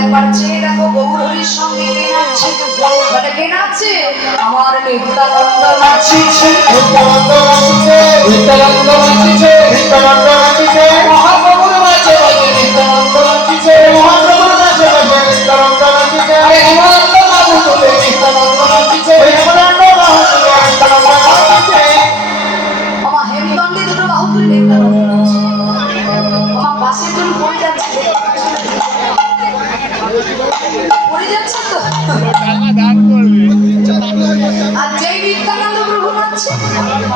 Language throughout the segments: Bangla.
একবার চেয়ে দেখো গৌরীর সঙ্গে কে নাচছে, বলে কে নাচছে? আমার নিত্যানন্দ নাচিছে, নিত্যানন্দ নাচিছে, নিত্যানন্দ নাচিছে, নিত্যানন্দ নাচিছে, মহাপ্রভুর মাঝে মাঝে নিত্যানন্দ নাচিছে, মহাপ্রভুর মাঝে মাঝে নিত্যানন্দ নাচিছে, হেমন্ত বাবু তুলে নিত্যানন্দ নাচিছে, হেমন্ত বাবু তুলে নিত্যানন্দ নাচিছে। আমার হেমদণ্ডে দুটো বাহু তুলে নিত্যানন্দ নাচছে। আমার পাশে তুমি পড়ে যাচ্ছে, পড়ে যাচ্ছে তো। আর যেই নিত্যানন্দ প্রভু নাচছে,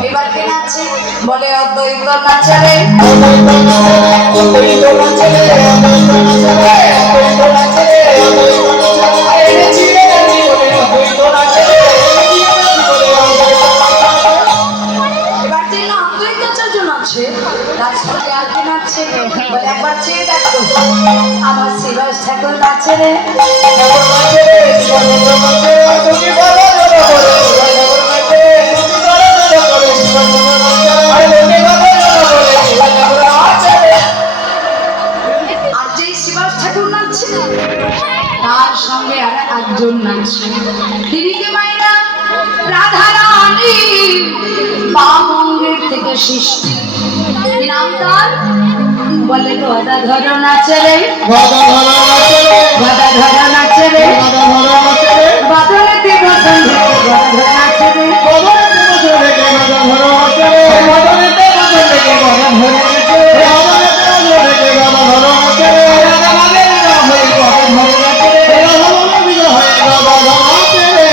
এবার কে নাচছে? বলে অদ্বৈত নাচে রে, অদ্বৈত নাচে রে, অদ্বৈত নাচে রে, অদ্বৈত নাচে রে, অদ্বৈত নাচে রে, অদ্বৈত নাচে রে, এনেছি এনেছি বলে অদ্বৈত নাচে রে, এনেছি এনেছি বলে অদ্বৈত নাচে রে। এবার যে না অদ্বৈতাচার্য নাচছে, তার সঙ্গে আর কে নাচছে? বলে একবার চেয়ে দেখো, আমার শ্রীবাস ঠাকুর নাচে রে, ঠাকুর নাচে রে, শিবানন্দ নাচে রে, তুমি বলো বলো বলো, ঠাকুর নাচে রে, তুমি বলো বলো বলো, শিবানন্দ নাচে রে, আরে তুমি বলো বলো বলো, শিবানন্দ নাচে রে। আর যেই শ্রীবাস ঠাকুর নাচছে, তার সঙ্গে আর একজন নাচছে। তিনি কে মায়েরা? রাধা রানী, বামঙ্গের থেকে সৃষ্টি। কি নাম তার? বলে গদাধর নাচে রে, গদাধর নাচে রে, গদাধর নাচে রে, গদাধর নাচে রে, বাদলেতে বসন থেকে গদাধর নাচে রে, বদলেতে বসন থেকে গদাধর নাচে রে, বদলেতে বসন থেকে গদাধর নাচে রে, বদলেতে বসন থেকে গদাধর নাচে রে, রাধা বাগের হয়ে গদাধর নাচে রে, রাধা বাগের হয়ে গদাধর নাচে রে।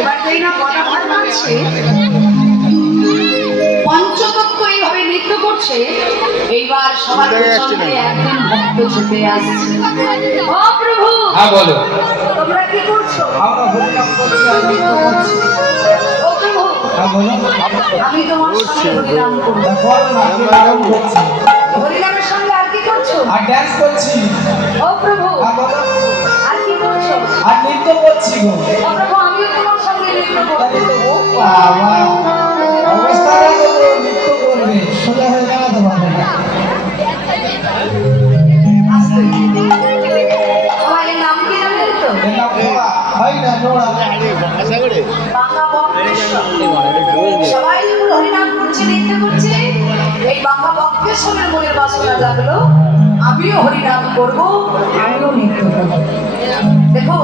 এবার যেই না গদাধর নাচছে, পঞ্চতত্ত্ব এইভাবে নৃত্য করছে। এইবার সবার সামনে একজন ভক্ত ছুটে আসছে। ও প্রভু, হ্যাঁ বলো, তোমরা কি করছো? আমরা হরিনাম করছি, আর নৃত্য করছি। ও প্রভু, হ্যাঁ বলো, আমি তোমার সঙ্গে হরিনাম করব। বলো না, আমি হরিনাম করছি। হরিনামের সঙ্গে আর কি করছো? আর ডান্স করছি। ও প্রভু, হ্যাঁ বলো, আর কি করছো? আর নৃত্য করছি গো। ও প্রভু, আমিও তোমার সঙ্গে নৃত্য করছি। ও বাবা, অবস্থা দেখো, নৃত্য করবে, সোজা হয়ে দাঁড়াতে পারবে না। তোমার নাম কি জানেন তো? সবাই যখন হরিনাম করছে, নৃত্য করছে, এই বাবা বক্রেশ্বরের মনের বাসনা জাগলো, আমিও হরিনাম করবো, আমিও নৃত্য করবো। দেখো,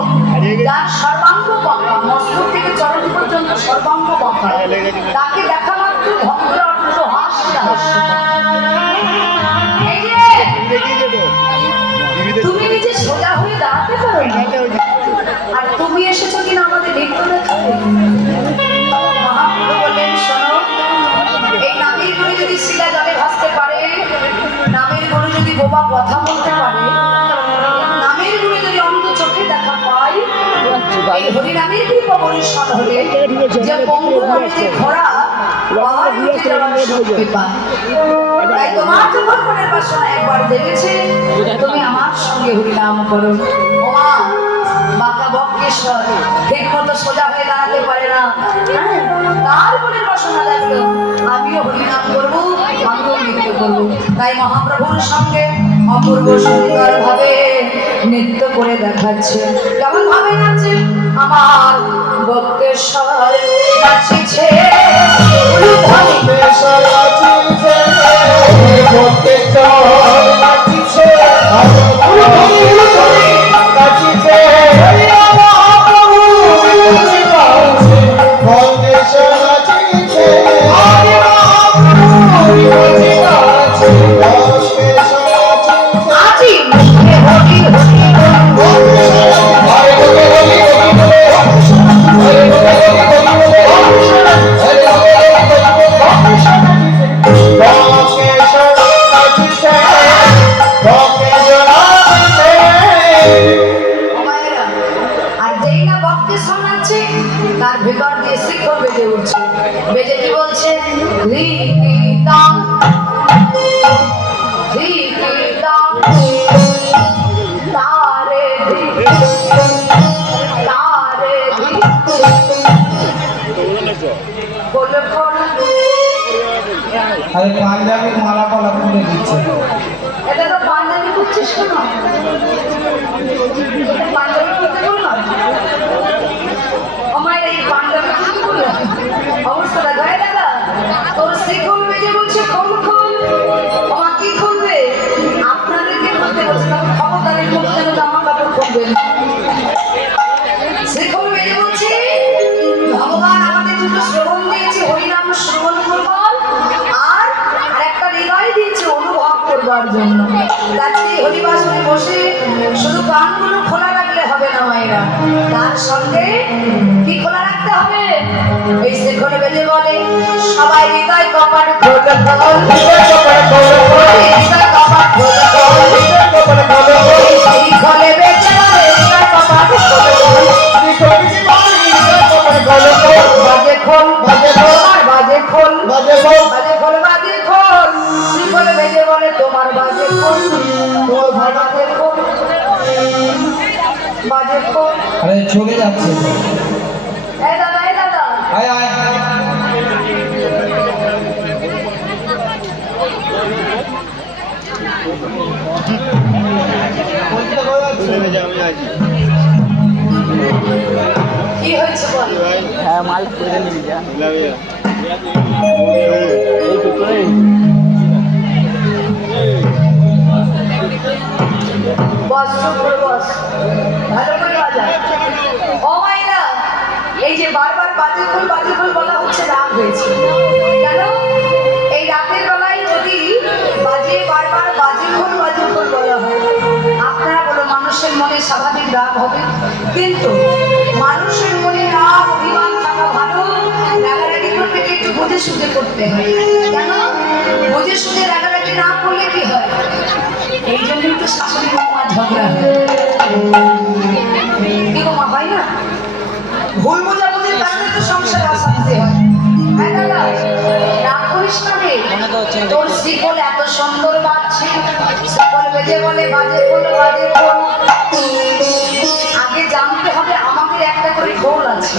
যার সর্বাঙ্গ বাঁকা, মস্তক থেকে চরণ পর্যন্ত সর্বাঙ্গ বাঁকা, তাকে দেখা মাত্র ভক্তরা অন্তত হাসতে হাসছে। তুমি নিজে সোজা হয়ে দাঁড়াতে পারো না, আর তুমি এসেছো কিনা আমাদের নৃত্য দেখাতে। মহাপ্রভু বললেন, শোনো, এই নামের গুরু যদি শিলা জলে ভাসতে পারে, নামের গুরু যদি বোবা কথা বলতে পারে, নামের গুরু যদি অন্ধ চোখে দেখা পায়, এই হরিনামের কৃপা পরিশ্রম হলে যে পঙ্গু মাটিতে ঘোড়া পাহাড় উঠে যাওয়ার শক্তি পায়। তাই তোমার যখন মনের বাসনা একবার জেগেছে, তুমি আমার সঙ্গে হরিনাম করো। ওমা, বাঁকা বক্রেশ্বর ঠিক মতো সোজা হয়ে দাঁড়াতে পারে না, তার মনের বাসনা লাগলো, আমিও হরিনাম করবো, আমিও নৃত্য করবো। তাই মহাপ্রভুর সঙ্গে অপূর্ব সুন্দর ভাবে নৃত্য করে দেখাচ্ছে। কেমন ভাবে নাচছে? আমার বক্রেশ্বর নাচিছে, বক্রেশ্বর নাচিছে, বক্রেশ্বর নাচিছে, নাচিছে, মহাপ্রভু নাচিছে, বক্রেশ্বর নাচিছে, আরে পাঞ্জাবির মালা কলা খুলে দিচ্ছে। এটা তো পাঞ্জাবি করছিস কেন? এটা পাঞ্জাবি করতে বললাম আমার এই পাঞ্জাবি কি করলাম অবস্থাটা গায়ে দাদা তোর শিকল বেজে বলছে খোল খোল আমার কি খুলবে আপনাদেরকে বলতে বলছে খবরদারের মুখ যেন জামা কাপড় খুলবেন শিকল বেজে বলছে ভগবান আমাদের দুটো শ্রবণ দিয়েছে হরিনাম শ্রবণ করবার আর একটা হৃদয় দিয়েছে অনুভব করবার জন্য কাছে হরিবাসনে বসে শুধু কানগুলো খোলা রাখলে হবে না মায়েরা তার সঙ্গে কি খোলা রাখতে হবে এই শিকল বেজে বলে সবাই হৃদয় কপাট খোল খোল হৃদয় কপাট খোল খোল হৃদয় কপাট খোল খোল হৃদয় কপাট খোল খোল শিকলে বেজে বলে হৃদয় কপাট খোল খোল বাজে খোল বাজে খোল বাজে খোল বাজে খোল বাজে খোল বাজে খোল শিকল বেজে বলে তোমার বাজে খোল তোমার বাজে খোল বাজে খোল আরে চলে যাচ্ছে। এই দাদা আয় আয় কি হয়েছে বল হ্যাঁ মাল করে নিয়ে যা বস চুপ করে বস ভালো করে বাজা ও মাইনা এই যে বারবার বাজে খোল বলা হচ্ছে রাগ হয়েছে কেন এই রাতের বেলায় যদি বাজে বারবার বাজে খোল বলা হয় আপনারা বলো মানুষের মনে স্বাভাবিক রাগ হবে কিন্তু মানুষের মনে রাগ অভিমান থাকা ভালো রাগারাগি করতে একটু বুঝে সুঝে করতে হয় কেন বুঝে সুঝে রাগারাগি না করলে কি হয় এই জন্যই তো শাশুড়ি বৌমার ঝগড়া হয় কি গো মা ভাই না ভুল বোঝাবুঝির কারণে তো সংসারে অশান্তি হয় হ্যাঁ দাদা রাগ করিস না রে তোর শিকল এত সুন্দর বাজছে শিকল বেজে বলে বাজে খোল বাজে খোল আগে জানতে হবে আমাদের একটা করে খোল আছে